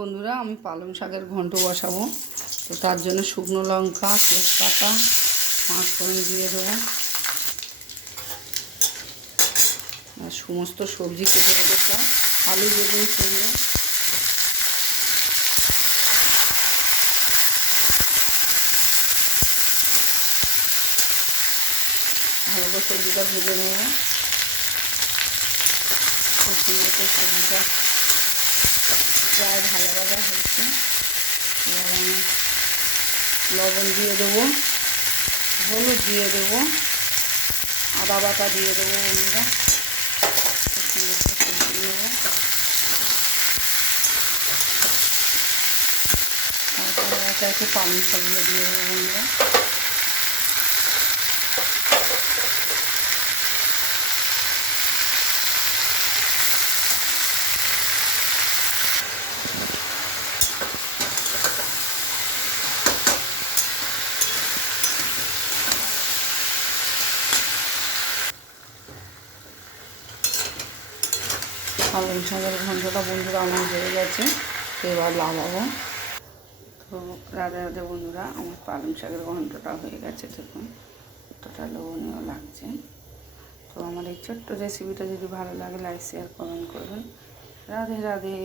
বন্ধুরা, আমি পালং শাকের ঘন্ট বসাবো। তো তার জন্য শুকনো লঙ্কা, তেজপাতা, পাঁচফোড়ন দিয়ে দেবো। আর সমস্ত সবজি কেটে রেখেছে, আলু দেবেন সঙ্গে। ভালো করে সবজিটা ভেজে নেবো। সবজিটা প্রায় ভাজা ভাজা হয়েছে। এবার আমি লবণ দিয়ে দেবো, হলুদ দিয়ে দেবো, আদা বাটা দিয়ে দেবো। বন্ধুরা, নেবো। তারপরে একে একে পালং শাকগুলো দিয়ে দেবো। বন্ধুরা, পালং শাকের ঘন্টটা বন্ধুরা আমার হয়ে গেছে। এবার লাগাবো। তো রাধে রাধে বন্ধুরা, আমার পালং শাকের ঘন্টটা হয়ে গেছে। দেখুন কতটা লোভনীয় লাগছে। তো আমার এই ছোট্ট রেসিপিটা যদি ভালো লাগে, লাইক শেয়ার কমেন্ট করবেন। রাধে রাধে।